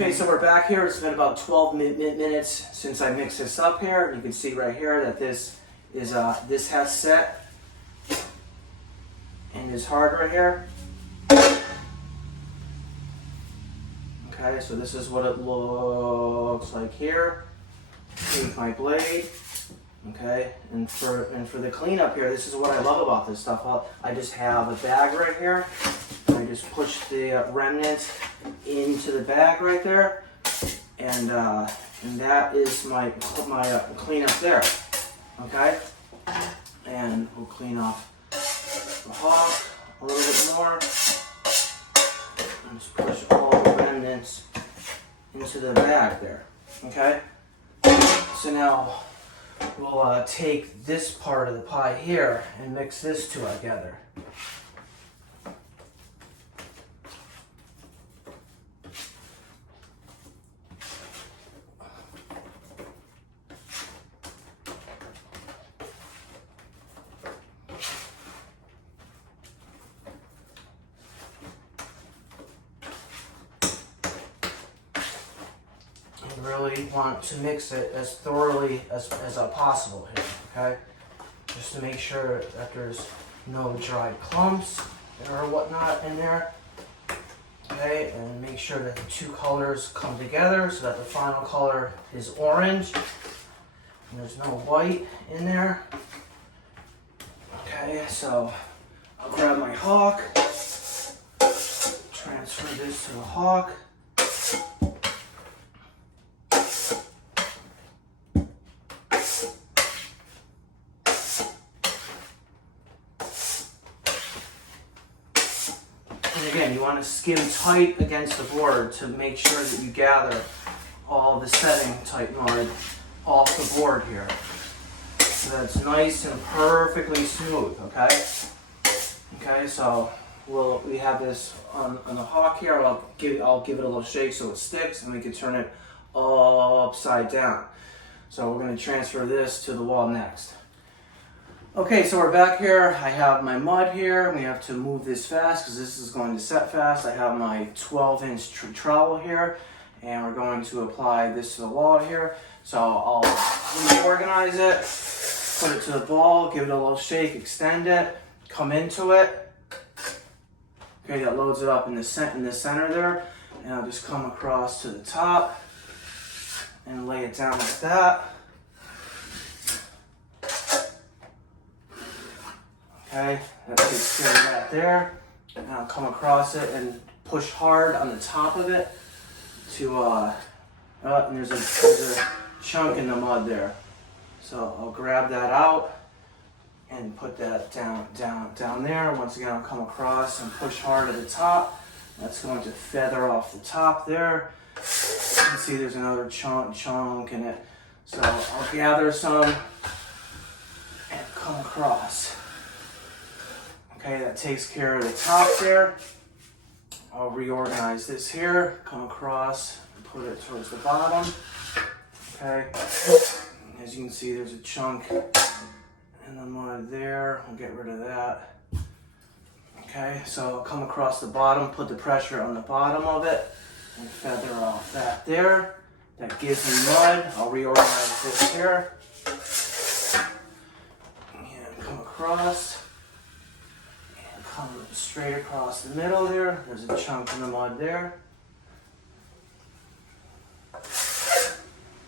Okay, so we're back here. It's been about 12 minutes since I mixed this up here. You can see right here that this has set and is hard right here. Okay, so this is what it looks like here. Take my blade. Okay, and for the cleanup here, this is what I love about this stuff. I just have a bag right here. I just push the remnants into the bag right there, and that is my cleanup there. Okay, and we'll clean off the Hawk a little bit more, and just push all the remnants into the bag there. Okay, so now we'll take this part of the pie here and mix this two together. Really want to mix it as thoroughly as possible here, okay? Just to make sure that there's no dried clumps or whatnot in there, okay? And make sure that the two colors come together so that the final color is orange and there's no white in there. Okay, so I'll grab my Hawk, transfer this to the Hawk. Again, you want to skim tight against the board to make sure that you gather all the setting type mud off the board here. So that's nice and perfectly smooth, okay? Okay, so we have this on the Hawk here. I'll give it a little shake so it sticks, and we can turn it upside down. So we're going to transfer this to the wall next. Okay, so we're back here. I have my mud here. We have to move this fast because this is going to set fast. I have my 12-inch trowel here, and we're going to apply this to the wall here. So I'll reorganize it, put it to the ball, give it a little shake, extend it, come into it. Okay, that loads it up in the center there, and I'll just come across to the top and lay it down like that. Okay, that takes care of that there. And I'll come across it and push hard on the top of it to, and there's a chunk in the mud there. So I'll grab that out and put that down there. Once again, I'll come across and push hard at the top. That's going to feather off the top there. You can see there's another chunk in it. So I'll gather some and come across. Okay, that takes care of the top there. I'll reorganize this here, come across and put it towards the bottom. Okay, as you can see, there's a chunk in the mud there. I'll get rid of that. Okay, so I'll come across the bottom, put the pressure on the bottom of it, and feather off that there. That gives me mud. I'll reorganize this here. And come across. Come straight across the middle there. There's a chunk in the mud there.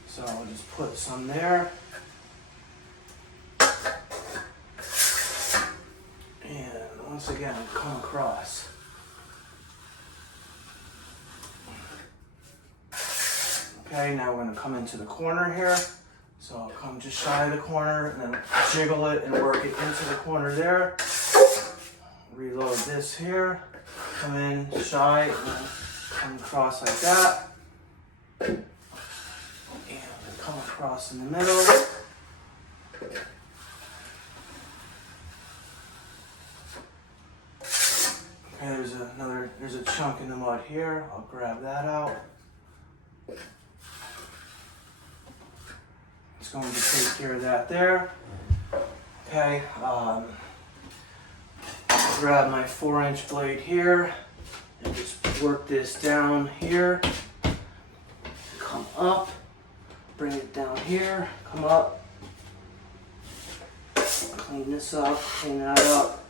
So I'll just put some there. And once again, come across. Okay, now we're going to come into the corner here. So I'll come just shy of the corner and then jiggle it and work it into the corner there. Reload this here, come in shy, and then come across like that, and come across in the middle. Okay, there's a chunk in the mud here. I'll grab that out. It's going to take care of that there. Okay. Grab my 4-inch blade here and just work this down here up, bring it down here, come up, clean this up, clean that up,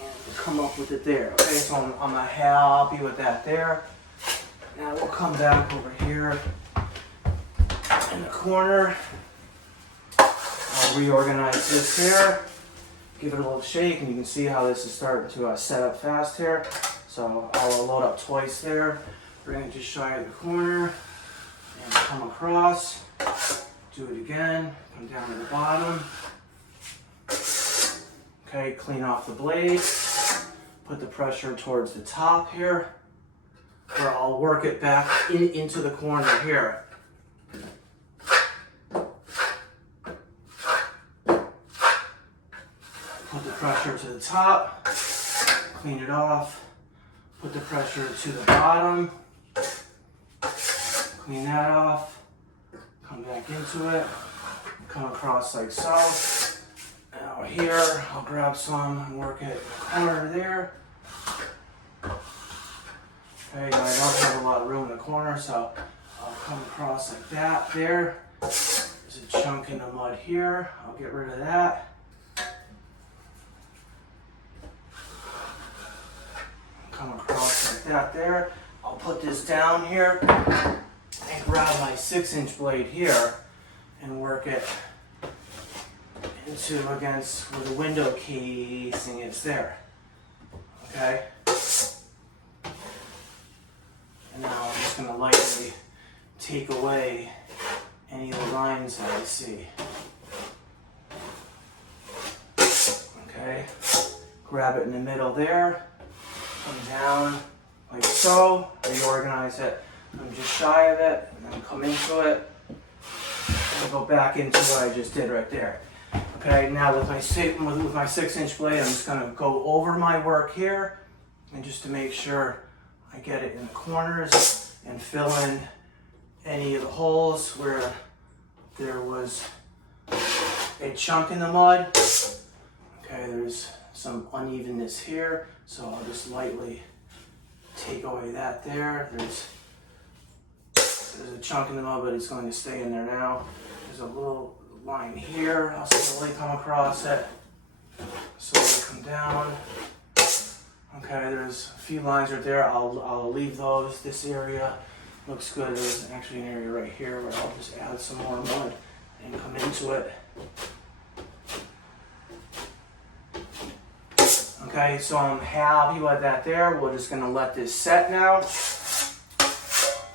and come up with it there. Okay, so I'm happy with that there. Now we'll come back over here in the corner. I'll reorganize this here, give it a little shake, and you can see how this is starting to set up fast here. So I'll load up twice there, bring it just shy of the corner, and come across, do it again, come down to the bottom. Okay, clean off the blade, put the pressure towards the top here, where I'll work it back into the corner here. Put the pressure to the top, clean it off, put the pressure to the bottom, clean that off, come back into it, come across like so. Now here, I'll grab some and work it in the corner there. Okay, now I don't have a lot of room in the corner, so I'll come across like that there. There's a chunk in the mud here, I'll get rid of that. Come across like that there. I'll put this down here and grab my 6-inch blade here and work it into against where the window casing is there. Okay? And now I'm just going to lightly take away any of the lines that I see. Okay? Grab it in the middle there. Come down like so, reorganize it. I'm just shy of it, and then come into it, and go back into what I just did right there. Okay, now with my 6-inch blade, I'm just gonna go over my work here, and just to make sure I get it in the corners, and fill in any of the holes where there was a chunk in the mud. Okay, there's some unevenness here, so I'll just lightly take away that there. There's a chunk in the mud, but it's going to stay in there now. There's a little line here. I'll slowly come across it. Slowly come down. Okay, there's a few lines right there. I'll leave those. This area looks good. There's actually an area right here where I'll just add some more mud and come into it. Okay, so I'm happy with that there. We're just gonna let this set now.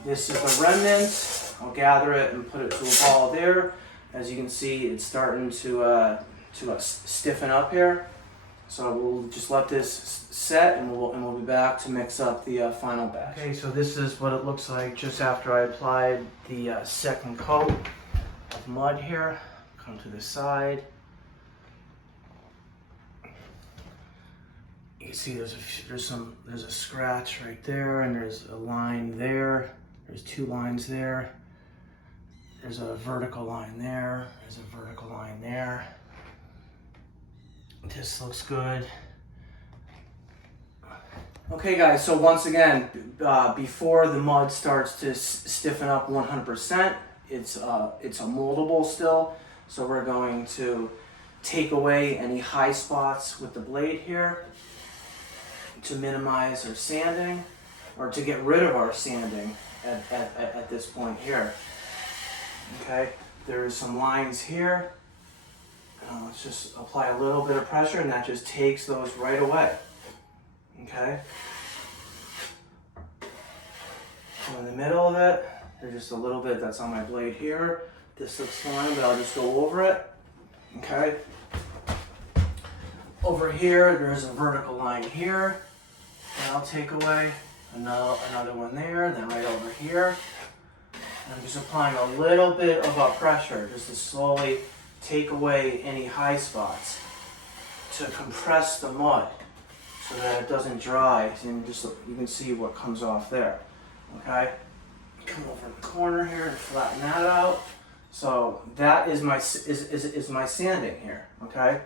This is the remnant. I'll gather it and put it to a ball there. As you can see, it's starting to stiffen up here. So we'll just let this set, and we'll be back to mix up the final batch. Okay, so this is what it looks like just after I applied the second coat of mud here. Come to the side. You can see there's a scratch right there, and there's a line there. There's 2 lines there. There's a vertical line there. There's a vertical line there. This looks good. Okay guys, so once again, before the mud starts to stiffen up 100%, it's a moldable still. So we're going to take away any high spots with the blade here to minimize our sanding, or to get rid of our sanding at this point here. Okay, there's some lines here. Let's just apply a little bit of pressure, and that just takes those right away. Okay. So in the middle of it, there's just a little bit that's on my blade here. This looks fine, but I'll just go over it. Okay. Over here, there's a vertical line here. And I'll take away another one there, then right over here. And I'm just applying a little bit of a pressure just to slowly take away any high spots to compress the mud so that it doesn't dry. And you can see what comes off there. Okay? Come over in the corner here and flatten that out. So that is my sanding here. Okay?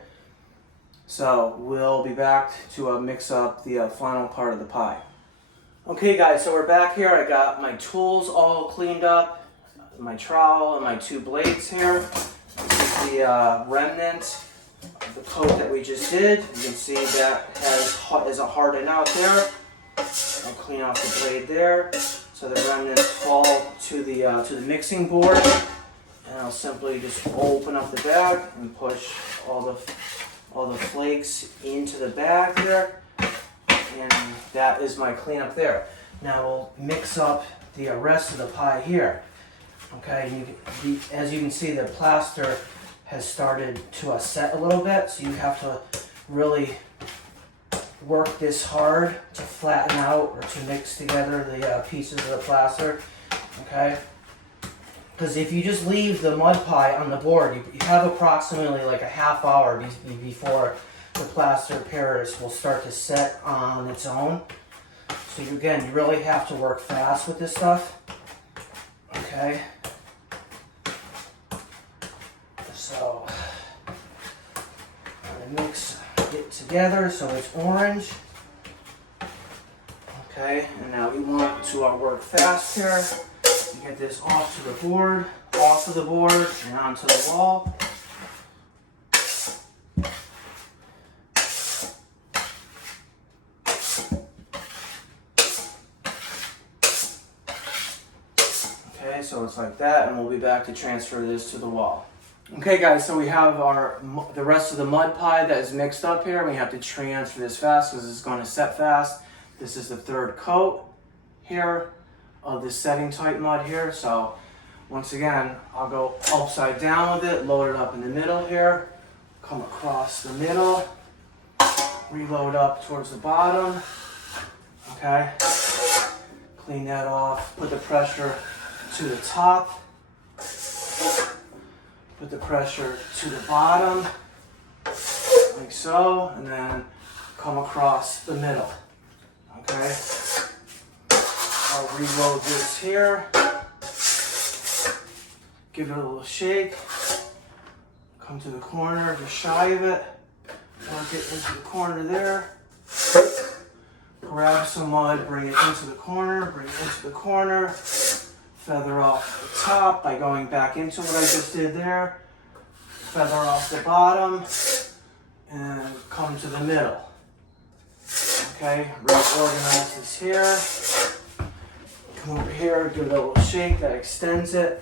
So we'll be back to mix up the final part of the pie. Okay guys, so we're back here. I got my tools all cleaned up. my trowel and my 2 blades here. This is the remnant of the coat that we just did. You can see that has a hardened out there. I'll clean off the blade there, so the remnants fall to the mixing board. And I'll simply just open up the bag and push all the flakes into the bag there. And that is my cleanup there. Now we'll mix up the rest of the pie here. Okay, as you can see, the plaster has started to set a little bit, so you have to really work this hard to flatten out or to mix together the pieces of the plaster. Okay, because if you just leave the mud pie on the board, you have approximately like a half hour before the plaster Paris will start to set on its own. So again, you really have to work fast with this stuff. Okay. So I'm gonna mix it together so it's orange. Okay, and now we want to work fast here. Get this off to the board, off of the board, and onto the wall. Okay, so it's like that, and we'll be back to transfer this to the wall. Okay guys, so we have the rest of the mud pie that is mixed up here. We have to transfer this fast because it's going to set fast. This is the 3rd coat here of the setting type mud here. So once again, I'll go upside down with it, load it up in the middle here, come across the middle, reload up towards the bottom. Okay, clean that off, put the pressure to the top, put the pressure to the bottom, like so, and then come across the middle. Okay, I'll reload this here, give it a little shake, come to the corner just shy of it, work it into the corner there, grab some mud, bring it into the corner, feather off the top by going back into what I just did there, feather off the bottom, and come to the middle. Okay, reorganize this here. Come over here, give it a little shake that extends it.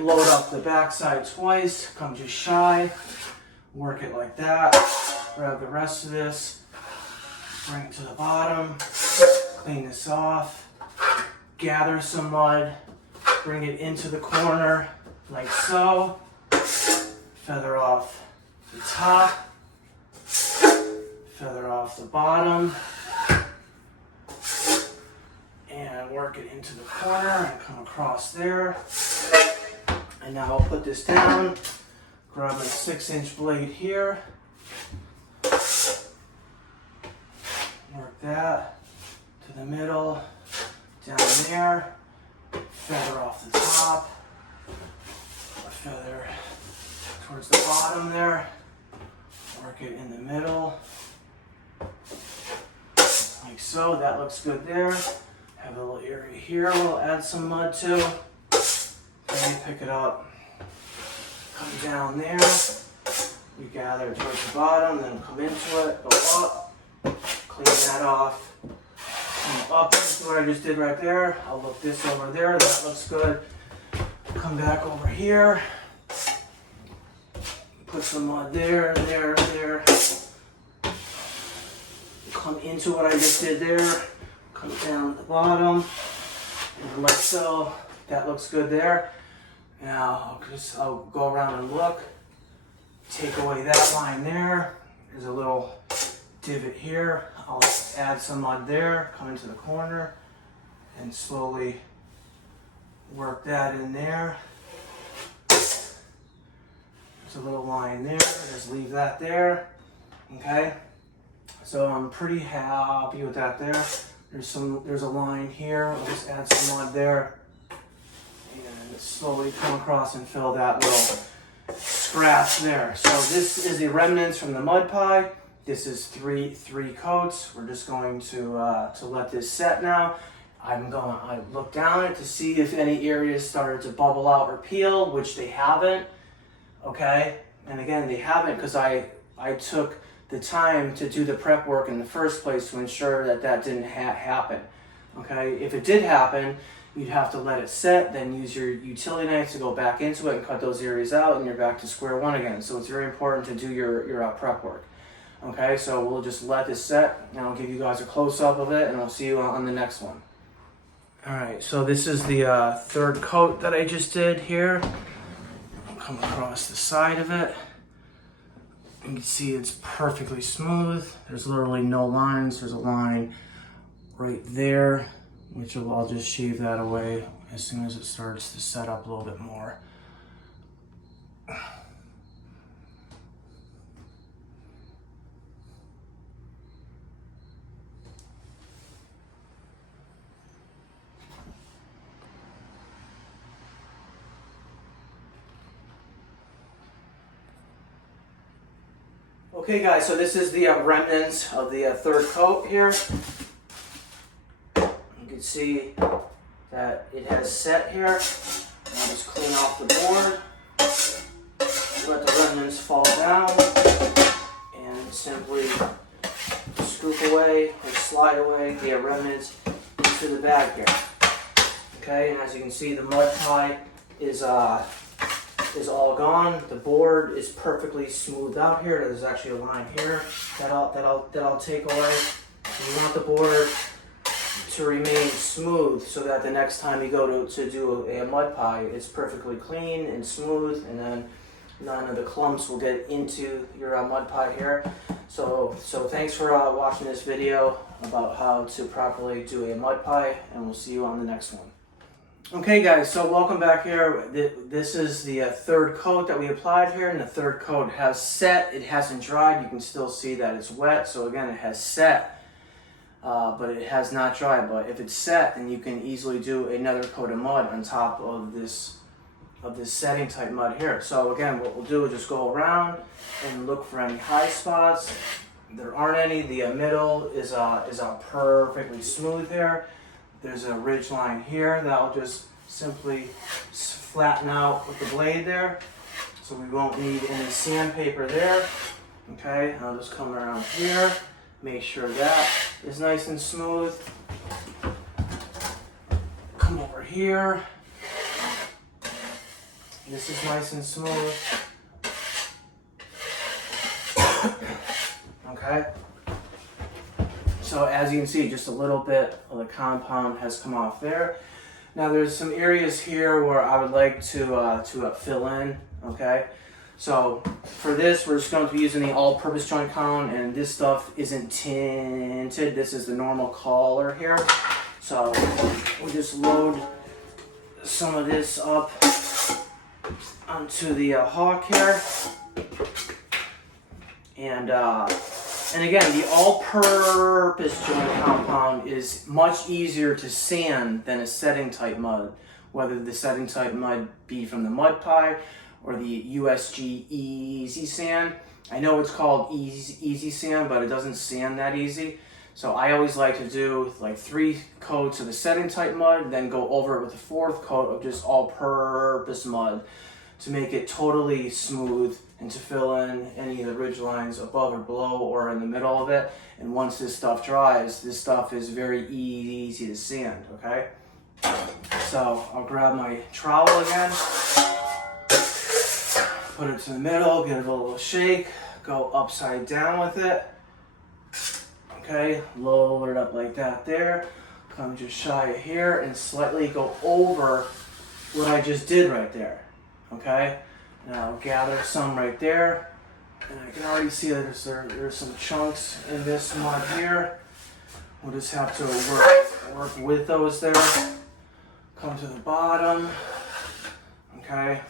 Load up the backside twice, come just shy, work it like that. Grab the rest of this, bring it to the bottom, clean this off, gather some mud, bring it into the corner like so, feather off the top, feather off the bottom, and work it into the corner and come across there. And now I'll put this down, grab my 6-inch blade here, work that to the middle, down there, feather off the top, feather towards the bottom there, work it in the middle, like so. That looks good there. Have a little area here we'll add some mud to. Then pick it up, come down there, we gather towards the bottom, then come into it, go up, clean that off, come up into what I just did right there. I'll look this over there, that looks good. Come back over here, put some mud there, there. Come into what I just did there, come down at the bottom, and like so. That looks good there. Now I'll go around and look, take away that line there. There's a little divot here. I'll add some mud there, come into the corner, and slowly work that in there. There's a little line there, just leave that there. Okay, so I'm pretty happy with that there. There's a line here, I'll just add some mud there. And slowly come across and fill that little scratch there. So this is the remnants from the mud pie. This is three coats. We're just going to let this set now. I look down it to see if any areas started to bubble out or peel, which they haven't, okay? And again, they haven't because I took the time to do the prep work in the first place to ensure that that didn't happen, okay? If it did happen, you'd have to let it set, then use your utility knife to go back into it and cut those areas out, and you're back to square one again. So it's very important to do your prep work. Okay, so we'll just let this set, and I'll give you guys a close-up of it, and I'll see you on the next one. Alright, so this is the third coat that I just did here. I'll come across the side of it. You can see it's perfectly smooth. There's literally no lines. There's a line right there, which I'll just shave that away as soon as it starts to set up a little bit more. Okay guys, so this is the remnants of the third coat here. You can see that it has set here. I'll just clean off the board, let the remnants fall down, and simply scoop away or slide away the remnants into the bag here. Okay, and as you can see, the mud pie is all gone. The board is perfectly smoothed out here. There's actually a line here that I'll take away. You want the board to remain smooth so that the next time you go to do a mud pie, it's perfectly clean and smooth, and then none of the clumps will get into your mud pie here. So thanks for watching this video about how to properly do a mud pie, and we'll see you on the next one. Okay guys, so welcome back here. This is the third coat that we applied here, and the third coat has set. It hasn't dried. You can still see that it's wet. So again, it has set, but it has not dried. But if it's set, then you can easily do another coat of mud on top of this setting type mud here. So again, what we'll do is just go around and look for any high spots. There aren't any. The middle is perfectly smooth here. There's a ridge line here that I'll just simply flatten out with the blade there, so we won't need any sandpaper there. Okay, I'll just come around here, make sure that is nice and smooth. Come over here. This is nice and smooth. Okay. So as you can see, just a little bit of the compound has come off there. Now there's some areas here where I would like to fill in, okay? So for this, we're just going to be using the all-purpose joint cone, and this stuff isn't tinted. This is the normal color here. So we'll just load some of this up onto the Hawk here. And again, the all-purpose joint compound is much easier to sand than a setting type mud, whether the setting type mud be from the mud pie or the USG Easy Sand. I know it's called Easy Sand, but it doesn't sand that easy. So I always like to do like 3 coats of the setting type mud, then go over it with a 4th coat of just all-purpose mud to make it totally smooth and to fill in any of the ridge lines above or below or in the middle of it. And once this stuff dries, this stuff is very easy to sand, okay? So I'll grab my trowel again, put it to the middle, give it a little shake, go upside down with it. Okay, lower it up like that there. Come just shy of here and slightly go over what I just did right there, okay? Now gather some right there, and I can already see that there's some chunks in this mud here. We'll just have to work with those there. Come to the bottom, okay?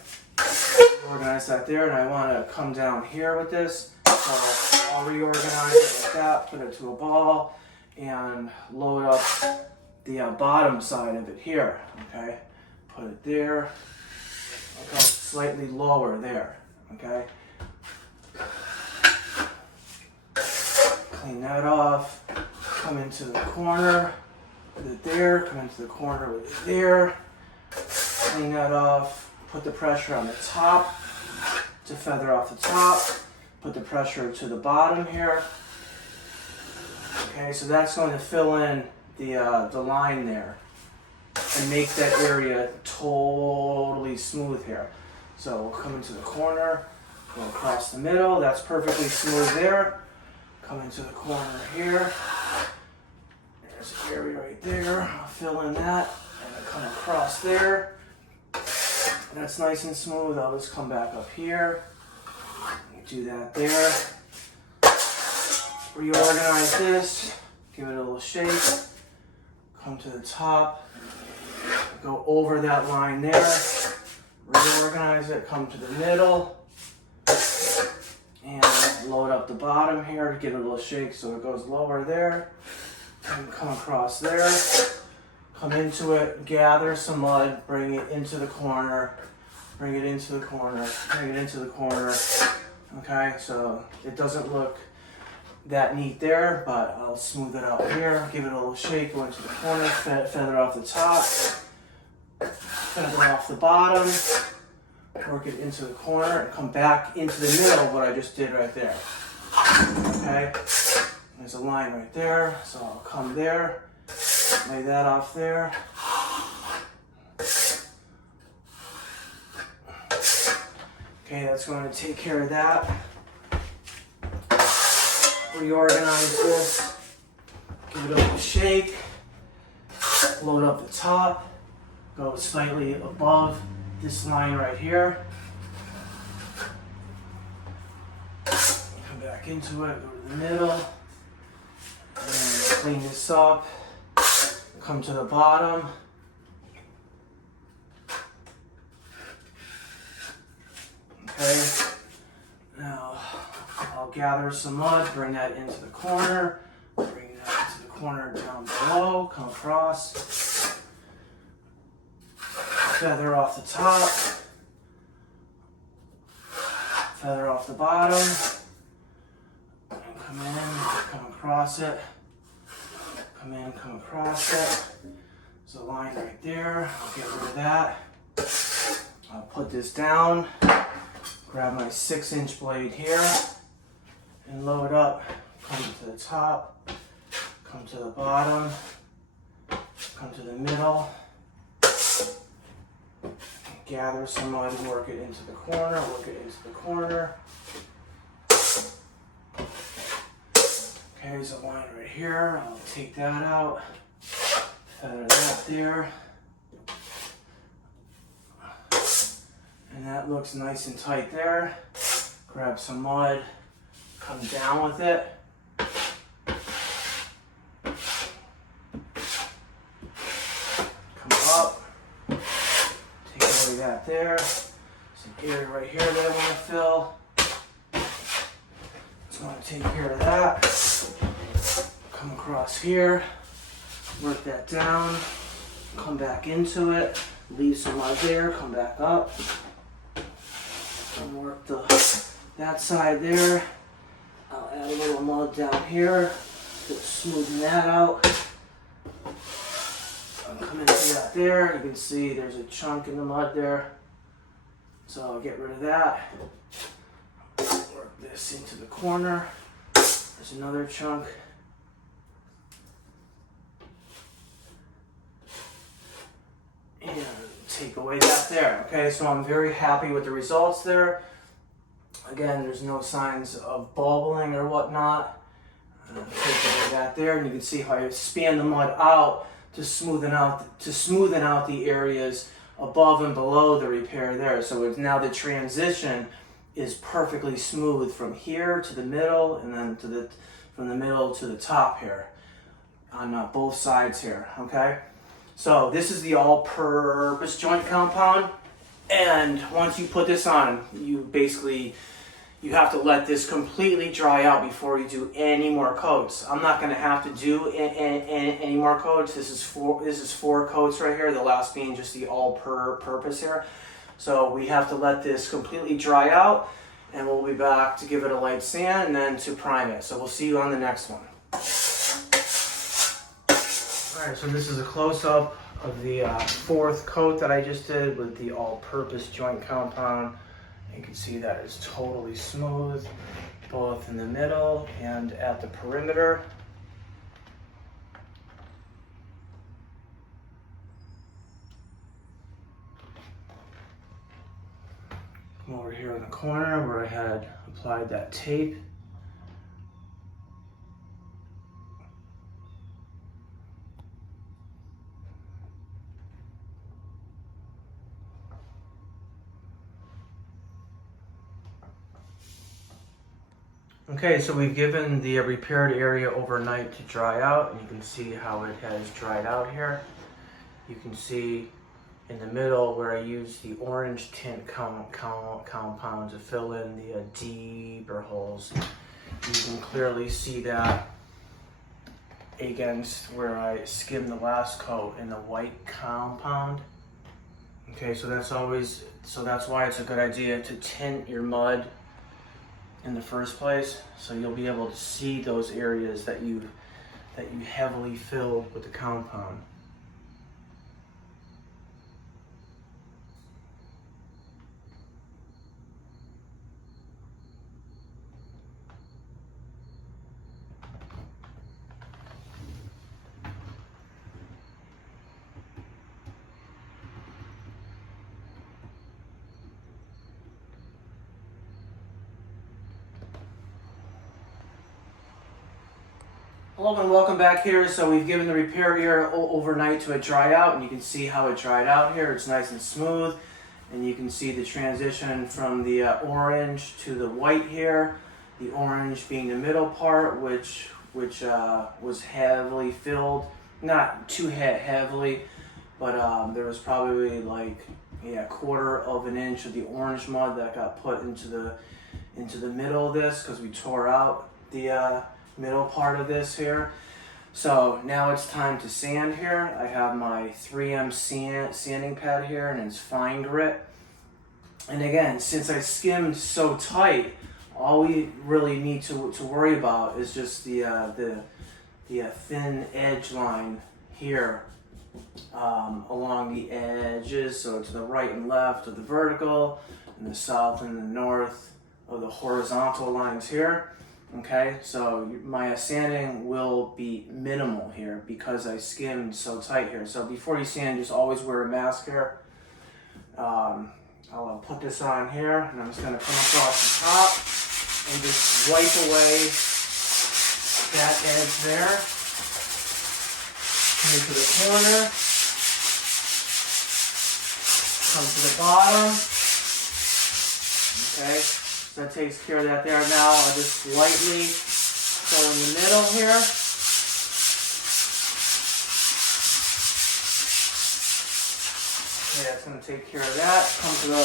Organize that there, and I want to come down here with this. So I'll reorganize it like that, put it to a ball, and load up the bottom side of it here, okay? Put it there. I'll go slightly lower there, okay? Clean that off, come into the corner, with it there, come into the corner with it there, clean that off, put the pressure on the top to feather off the top, put the pressure to the bottom here. Okay, so that's going to fill in the line there and make that area totally smooth here. So we'll come into the corner, go across the middle, that's perfectly smooth there. Come into the corner here, there's an area right there, I'll fill in that, and I come across there. That's nice and smooth. I'll just come back up here, do that there. Reorganize this, give it a little shake, come to the top, go over that line there, reorganize it, come to the middle, and load up the bottom here, give it a little shake so it goes lower there, and come across there, come into it, gather some mud, bring it into the corner, bring it into the corner, bring it into the corner. Okay, so it doesn't look that neat there, but I'll smooth it out here, give it a little shake, go into the corner, feather off the top, feather off the bottom, work it into the corner, and come back into the middle of what I just did right there. Okay, there's a line right there, so I'll come there, lay that off there. Okay, that's going to take care of that. Reorganize this, give it a little shake, load up the top, go slightly above this line right here. Come back into it, go to the middle, and clean this up, come to the bottom. Okay, now I'll gather some mud, bring that into the corner, bring that into the corner down below, come across, feather off the top, feather off the bottom, and come in, come across it, come in, come across it. There's a line right there, I'll get rid of that. I'll put this down, grab my 6-inch blade here, and load up, come to the top, come to the bottom, come to the middle, gather some mud, work it into the corner, work it into the corner. Okay, there's a line right here, I'll take that out, feather that there. And that looks nice and tight there. Grab some mud, come down with it. Come up, take away that there. Some area right here that I want to fill. So I'm going to take care of that. Come across here, work that down, come back into it, leave some mud there, come back up. And work that side there. I'll add a little mud down here to smoothen that out. I'll come into that there. You can see there's a chunk in the mud there. So I'll get rid of that. Work this into the corner. There's another chunk. And take away that there. Okay, so I'm very happy with the results there. Again, there's no signs of bubbling or whatnot. Take away that there, and you can see how I span the mud out to smoothen out the areas above and below the repair there. So it's now the transition is perfectly smooth from here to the middle, and then from the middle to the top here on both sides here. Okay. So this is the all-purpose joint compound, and once you put this on, you have to let this completely dry out before you do any more coats. I'm not going to have to do any more coats. This is 4 coats right here, the last being just the all-purpose here. So we have to let this completely dry out, and we'll be back to give it a light sand and then to prime it. So we'll see you on the next one. Alright, so this is a close-up of the fourth coat that I just did with the all-purpose joint compound. You can see that it's totally smooth, both in the middle and at the perimeter. Come over here in the corner where I had applied that tape. Okay, so we've given the repaired area overnight to dry out, and you can see how it has dried out here. You can see in the middle where I used the orange tint compound to fill in the deeper holes. You can clearly see that against where I skimmed the last coat in the white compound. Okay, so that's why it's a good idea to tint your mud in the first place, so you'll be able to see those areas that you heavily filled with the compound. Hello and welcome back here. So we've given the repair area overnight to it dry out, and you can see how it dried out here. It's nice and smooth, and you can see the transition from the orange to the white here. The orange being the middle part, which was heavily filled, not too heavily, but there was probably like a quarter of an inch of the orange mud that got put into the middle of this because we tore out the middle part of this here. So now it's time to sand here. I have my 3M sanding pad here, and it's fine grit. And again, since I skimmed so tight, all we really need to worry about is just the thin edge line here along the edges, so to the right and left of the vertical, and the south and the north of the horizontal lines here. Okay, so my sanding will be minimal here because I skimmed so tight here. So before you sand, just always wear a mask here. I'll put this on here, and I'm just going to come across the top and just wipe away that edge there. Come into the corner, come to the bottom. Okay. That takes care of that there. Now I'll just lightly go in the middle here. Okay, that's going to take care of that. Come to the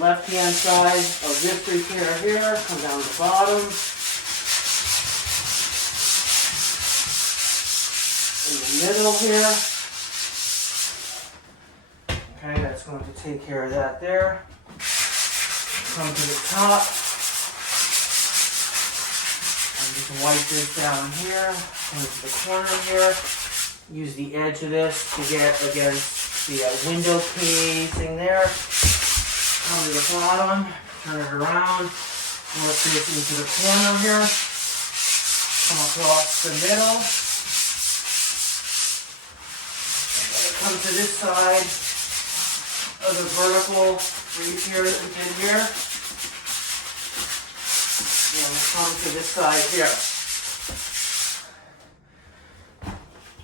left-hand side of this repair here. Come down to the bottom. In the middle here. Okay, that's going to take care of that there. Come to the top. You can wipe this down here, come to the corner here, use the edge of this to get against the window casing there. Come to the bottom, turn it around, work this into the corner here, come across the middle. Come to this side of the vertical repair that we did here. And we'll come to this side here.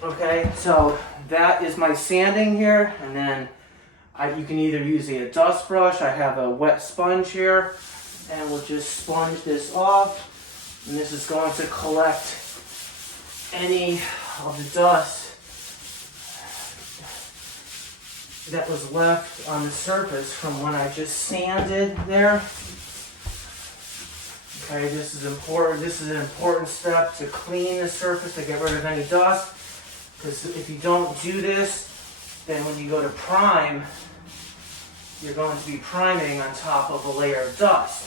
Okay, so that is my sanding here, and then you can either use a dust brush. I have a wet sponge here, and we'll just sponge this off, and this is going to collect any of the dust that was left on the surface from when I just sanded there. Okay, this is important. This is an important step to clean the surface, to get rid of any dust. Because if you don't do this, then when you go to prime, you're going to be priming on top of a layer of dust.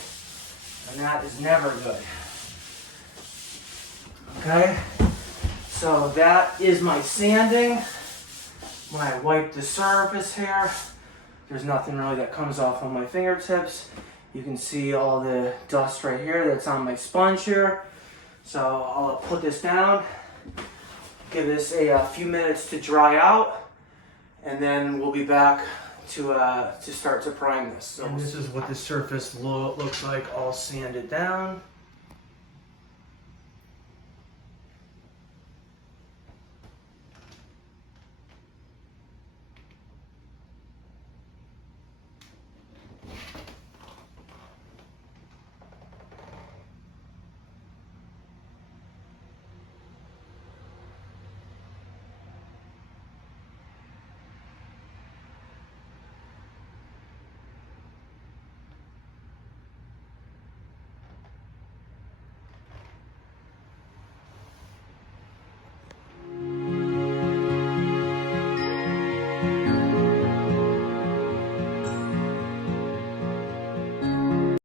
And that is never good. Okay? So that is my sanding. When I wipe the surface here, there's nothing really that comes off on my fingertips. You can see all the dust right here that's on my sponge here. So I'll put this down, give this a few minutes to dry out, and then we'll be back to start to prime this. So, and this is what the surface looks like all sanded down.